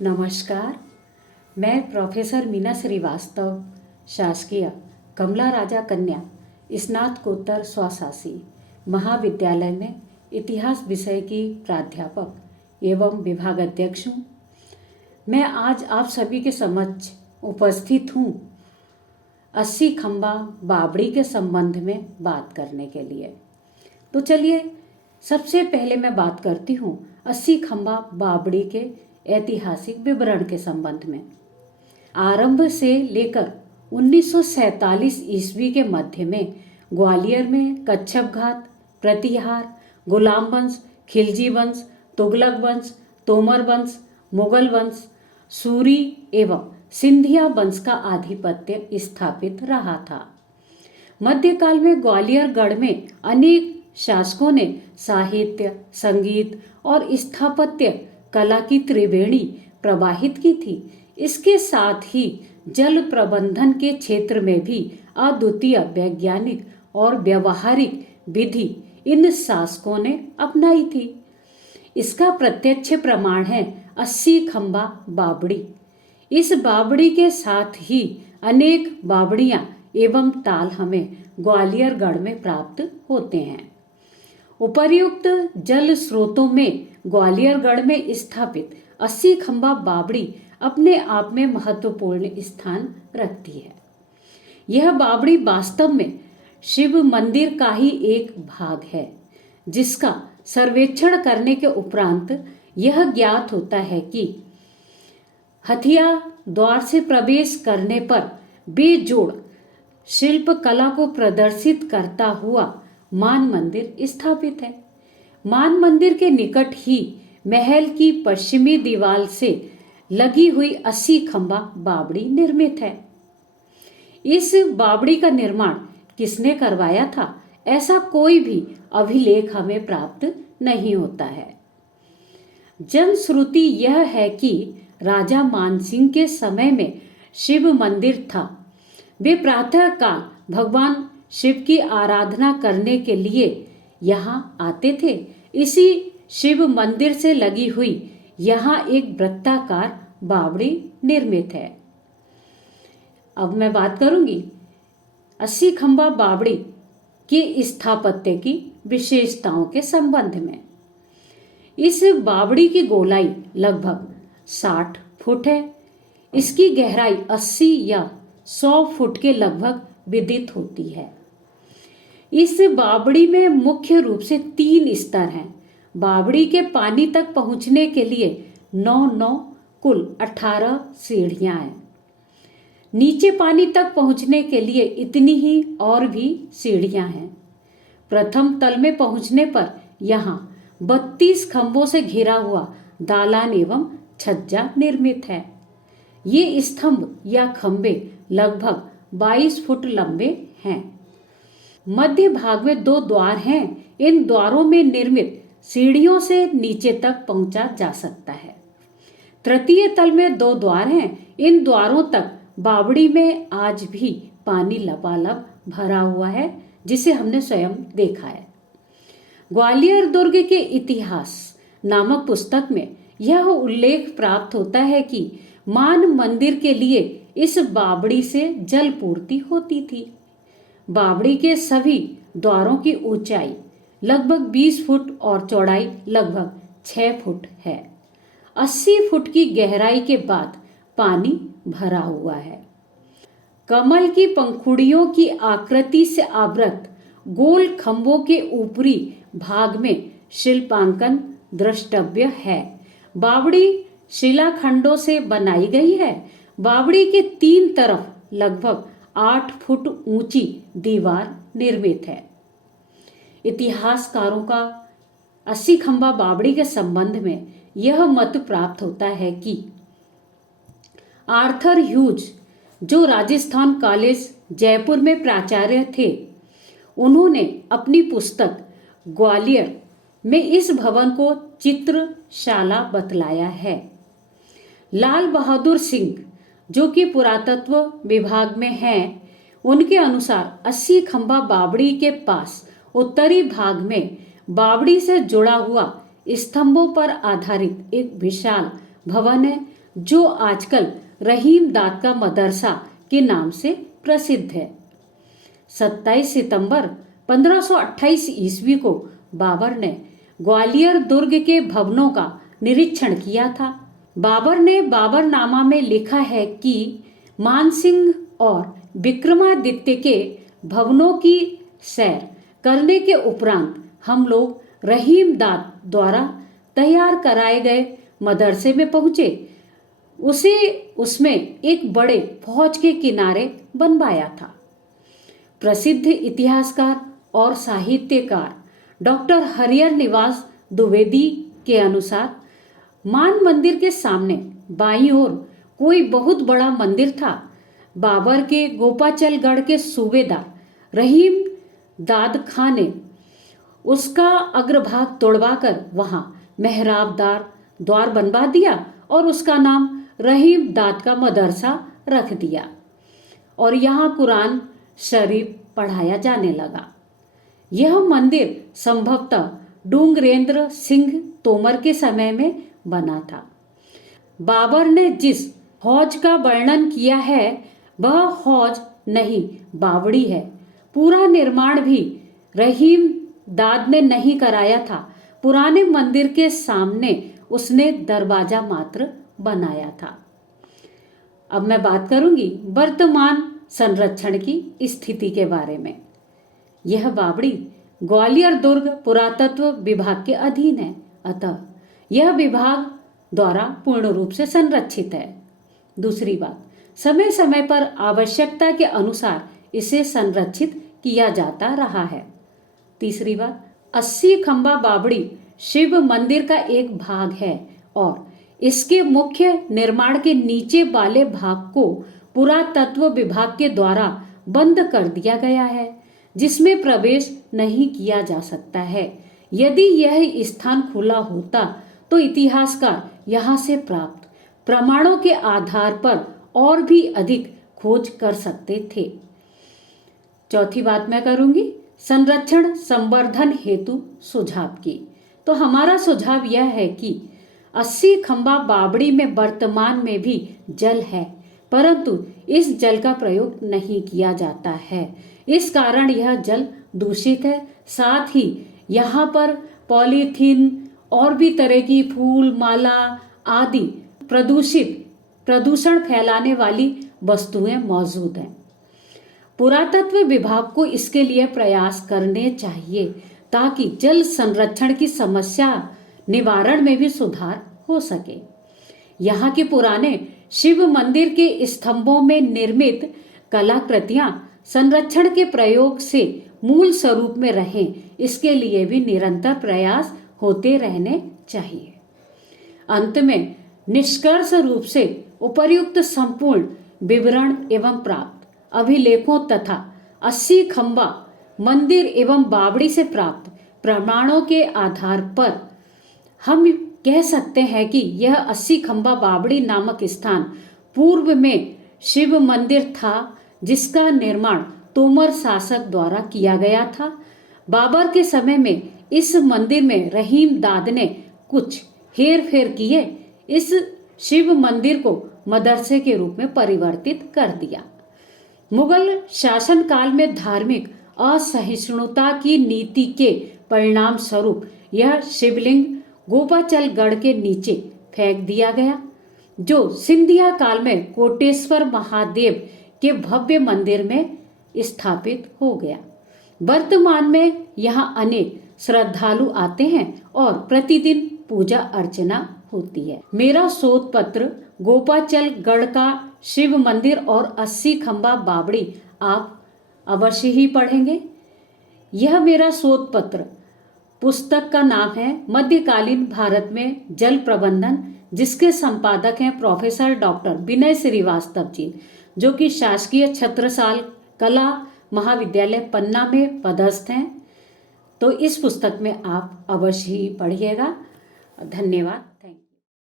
नमस्कार। मैं प्रोफेसर मीना श्रीवास्तव, शासकीय कमला राजा कन्या स्नातकोत्तर स्वशासी महाविद्यालय में इतिहास विषय की प्राध्यापक एवं विभाग अध्यक्ष हूँ। मैं आज आप सभी के समक्ष उपस्थित हूँ 80 खंबा बावड़ी के संबंध में बात करने के लिए। तो चलिए सबसे पहले मैं बात करती हूँ 80 खंबा बावड़ी के ऐतिहासिक विवरण के संबंध में। आरंभ से लेकर 1947 ईस्वी के मध्य में ग्वालियर में कच्छप घात, प्रतिहार, गुलाम वंश, खिलजी वंश, तुगलक वंश, तोमर वंश, मुगल वंश, सूरी एवं सिंधिया वंश का आधिपत्य स्थापित रहा था। मध्यकाल में ग्वालियर गढ़ में अनेक शासकों ने साहित्य, संगीत और स्थापत्य कला की त्रिवेणी प्रवाहित की थी। इसके साथ ही जल प्रबंधन के क्षेत्र में भी अद्वितीय वैज्ञानिक और व्यवहारिक विधि इन शासकों ने अपनाई थी। इसका प्रत्यक्ष प्रमाण है 80 खंबा बावड़ी। इस बावड़ी के साथ ही अनेक बावड़ियां एवं ताल हमें ग्वालियर गढ़ में प्राप्त होते हैं। उपर्युक्त जल स्रोतों में ग्वालियर गढ़ में स्थापित 80 खंबा बावड़ी अपने आप में महत्वपूर्ण स्थान रखती है। यह बावड़ी वास्तव में शिव मंदिर का ही एक भाग है, जिसका सर्वेक्षण करने के उपरांत यह ज्ञात होता है कि हथिया द्वार से प्रवेश करने पर बेजोड़ शिल्प कला को प्रदर्शित करता हुआ मान मंदिर स्थापित है। मान मंदिर के निकट ही महल की पश्चिमी दीवार से लगी हुई 80 खंबा बावड़ी निर्मित है। इस बावड़ी का निर्माण किसने करवाया था, ऐसा कोई भी अभिलेख हमें प्राप्त नहीं होता है। जनश्रुति यह है कि राजा मानसिंह के समय में शिव मंदिर था। वे प्रातः काल भगवान शिव की आराधना करने के लिए यहाँ आते थे। इसी शिव मंदिर से लगी हुई यहाँ एक वृत्ताकार बावड़ी निर्मित है। अब मैं बात करूंगी 80 खंबा बावड़ी के स्थापत्य की विशेषताओं के संबंध में। इस बावड़ी की गोलाई लगभग 60 फुट है। इसकी गहराई 80 या 100 फुट के लगभग विदित होती है। इस बावड़ी में मुख्य रूप से 3 स्तर हैं। बावड़ी के पानी तक पहुंचने के लिए 9 कुल 18 सीढ़ियां हैं। नीचे पानी तक पहुंचने के लिए इतनी ही और भी सीढ़ियां हैं। प्रथम तल में पहुंचने पर यहाँ 32 खंभों से घिरा हुआ दालान एवं छज्जा निर्मित है। ये स्तंभ या खंभे लगभग 22 फुट लंबे हैं। मध्य भाग में 2 द्वार हैं। इन द्वारों में निर्मित सीढ़ियों से नीचे तक पहुंचा जा सकता है। तृतीय तल में 2 द्वार हैं। इन द्वारों तक बावड़ी में आज भी पानी लबालब भरा हुआ है, जिसे हमने स्वयं देखा है। ग्वालियर दुर्ग के इतिहास नामक पुस्तक में यह उल्लेख प्राप्त होता है कि मान मंदिर के लिए इस बावड़ी से जल पूर्ति होती थी। बावड़ी के सभी द्वारों की ऊंचाई लगभग 20 फुट और चौड़ाई लगभग 6 फुट है। 80 फुट की गहराई के बाद पानी भरा हुआ है। कमल की पंखुड़ियों की आकृति से आवृत गोल खंभों के ऊपरी भाग में शिल्पांकन द्रष्टव्य है। बावड़ी शिलाखंडों से बनाई गई है। बावड़ी के 3 तरफ लगभग 8 फुट ऊंची दीवार निर्मित है। इतिहासकारों का 80 खंबा बावड़ी के संबंध में यह मत प्राप्त होता है कि आर्थर ह्यूज, जो राजस्थान कॉलेज जयपुर में प्राचार्य थे, उन्होंने अपनी पुस्तक ग्वालियर में इस भवन को चित्रशाला बतलाया है। लाल बहादुर सिंह, जो कि पुरातत्व विभाग में हैं, उनके अनुसार 80 खंबा बावड़ी के पास उत्तरी भाग में बावड़ी से जुड़ा हुआ स्तंभों पर आधारित एक विशाल भवन है, जो आजकल रहीम दाद का मदरसा के नाम से प्रसिद्ध है। 27 सितंबर 1528 ईस्वी को बाबर ने ग्वालियर दुर्ग के भवनों का निरीक्षण किया था। बाबर ने बाबरनामा में लिखा है कि मानसिंह और विक्रमादित्य के भवनों की सैर करने के उपरांत हम लोग रहीम दाद द्वारा तैयार कराए गए मदरसे में पहुंचे। उसे उसमें एक बड़े फौज के किनारे बनवाया था। प्रसिद्ध इतिहासकार और साहित्यकार डॉक्टर हरिहर निवास द्विवेदी के अनुसार मान मंदिर के सामने बाईं ओर कोई बहुत बड़ा मंदिर था। बाबर के गोपाचलगढ़ के सूबेदार रहीम दाद खां ने उसका अग्रभाग तोड़वाकर वहां मेहराबदार द्वार बनवा दिया और उसका नाम रहीम दाद का मदरसा रख दिया और यहाँ कुरान शरीफ पढ़ाया जाने लगा। यह मंदिर संभवतः डूंगरेंद्र सिंह तोमर के समय में बना था। बाबर ने जिस हौज का वर्णन किया है वह हौज नहीं बावड़ी है। पूरा निर्माण भी रहीम दाद ने नहीं कराया था। पुराने मंदिर के सामने उसने दरवाजा मात्र बनाया था। अब मैं बात करूंगी वर्तमान संरक्षण की स्थिति के बारे में। यह बावड़ी ग्वालियर दुर्ग पुरातत्व विभाग के अधीन है, अतः यह विभाग द्वारा पूर्ण रूप से संरक्षित है। दूसरी बात, समय समय पर आवश्यकता के अनुसार इसे संरक्षित किया जाता रहा है। तीसरी बात, 80 खंबा बावड़ी शिव मंदिर का एक भाग है और इसके मुख्य निर्माण के नीचे वाले भाग को पुरातत्व विभाग के द्वारा बंद कर दिया गया है, जिसमें प्रवेश नहीं किया जा सकता है। यदि यह स्थान खुला होता तो इतिहासकार यहाँ से प्राप्त प्रमाणों के आधार पर और भी अधिक खोज कर सकते थे। चौथी बात मैं करूंगी संरक्षण संवर्धन हेतु सुझाव की। तो हमारा सुझाव यह है कि 80 खंबा बावड़ी में वर्तमान में भी जल है, परंतु इस जल का प्रयोग नहीं किया जाता है। इस कारण यह जल दूषित है। साथ ही यहाँ पर पॉलीथीन और भी तरह की फूल माला आदि प्रदूषण फैलाने वाली वस्तुएं मौजूद हैं। पुरातत्व विभाग को इसके लिए प्रयास करने चाहिए ताकि जल संरक्षण की समस्या निवारण में भी सुधार हो सके। यहाँ के पुराने शिव मंदिर के स्तंभों में निर्मित कलाकृतियां संरक्षण के प्रयोग से मूल स्वरूप में रहें, इसके लिए भी निरंतर प्रयास होते रहने चाहिए। अंत में निष्कर्ष रूप से उपर्युक्त संपूर्ण विवरण एवं प्राप्त अभिलेखों तथा 80 खंबा मंदिर एवं बावड़ी से प्राप्त प्रमाणों के आधार पर हम कह सकते हैं कि यह 80 खंबा बावड़ी नामक स्थान पूर्व में शिव मंदिर था, जिसका निर्माण तोमर शासक द्वारा किया गया था। बाबर के समय में इस मंदिर में रहीम दाद ने कुछ हेर फेर किए इस शिव मंदिर को मदरसे के रूप में परिवर्तित कर दिया। मुगल शासन काल में धार्मिक असहिष्णुता की नीति के परिणाम स्वरूप यह शिवलिंग गोपाचलगढ़ के नीचे फेंक दिया गया, जो सिंधिया काल में कोटेश्वर महादेव के भव्य मंदिर में स्थापित हो गया। वर्तमान में यहाँ अनेक श्रद्धालु आते हैं और प्रतिदिन पूजा अर्चना होती है। मेरा शोध पत्र गोपाचलगढ़ का शिव मंदिर और 80 खंबा बावड़ी आप अवश्य ही पढ़ेंगे। यह मेरा शोध पत्र पुस्तक का नाम है मध्यकालीन भारत में जल प्रबंधन, जिसके संपादक हैं प्रोफेसर डॉक्टर विनय श्रीवास्तव जी, जो कि शासकीय छत्रसाल कला महाविद्यालय पन्ना में पदस्थ हैं। तो इस पुस्तक में आप अवश्य ही पढ़िएगा। धन्यवाद।